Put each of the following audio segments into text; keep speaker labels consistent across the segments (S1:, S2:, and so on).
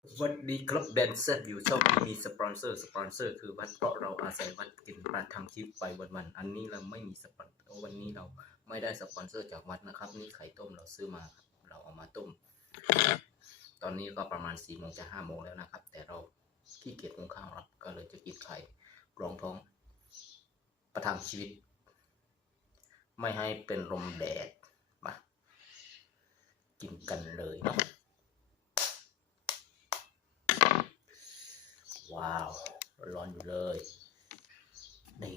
S1: วัสดีครับแบนเซอร์อยู่ช่องมีสปอนเซอร์สปอนเซอร์คือวัดเพราะเราอาศัยวัดกินประทังชีพไปวันๆอันนี้เราไม่มีสปอนวันนี้เราไม่ได้สปอนเซอร์จากวัดนะครับ นี่ไข่ต้มเราซื้อมาครับเราเอามาต้ม ตอนนี้ก็ประมาณสี่โมงจะห้าโมงแล้วนะครับ แต่เราขี้เกียจหุงข้าวครับก็เลยจะกินไข่รองท้อง ประทังชีวิต ไม่ให้เป็นลมแดดมากินกันเลยเนาะ ว้าวร้อนอยู่เลย นี่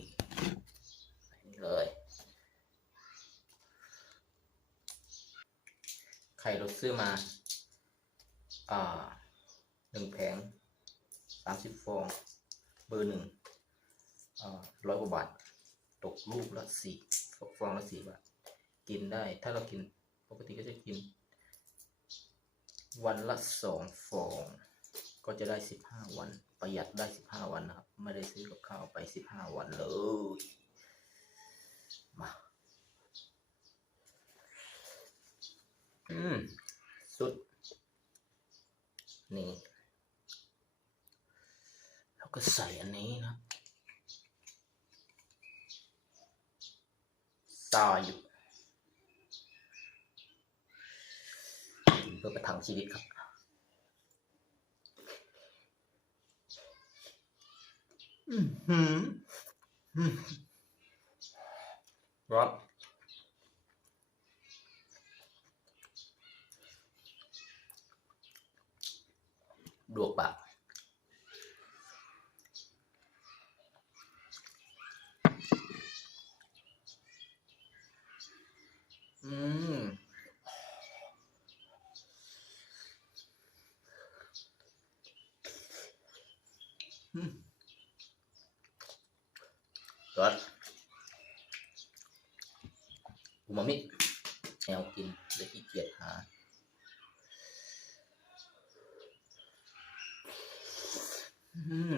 S1: นี่เลย ไข่เราซื้อมา อ่าหนึ่งแผงสามสิบฟอง เบอร์หนึ่งอ่าร้อยกว่าบาท ตกลูกละสี่ฟองละสี่บาท กินได้ ถ้าเรากิน ปกติก็จะกิน วันละสองฟอง ก็จะได้สิบห้าวัน ประหยัดได้สิบห้าวันนะครับ ไม่ได้ซื้อกับข้าวไปสิบห้าวันเลยมาอืมสุด นี่ แล้วก็ใส่อันนี้นะซาอยู่เพื่อประทังชีวิตครับ อืมหืมอืม ร้อนดวกปากอืมอืม ร้อนอูมามิแนวกินเลยขี้เกียจหาอืม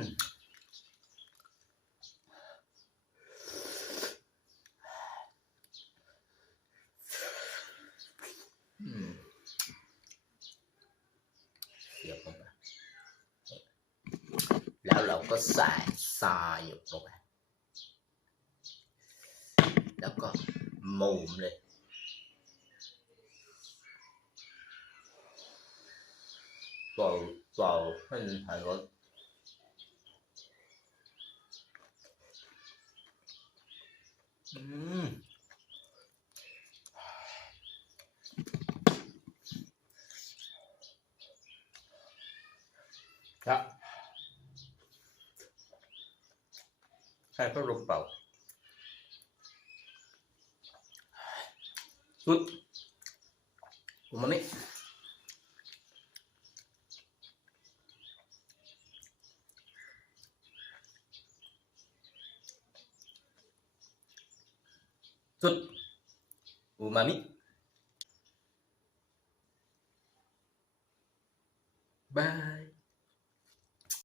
S1: อืมเสียบลงไปแล้วเราก็ใส่ทรายลงไป แล้วก็หมุมเลยเป่าเป่าให้มัน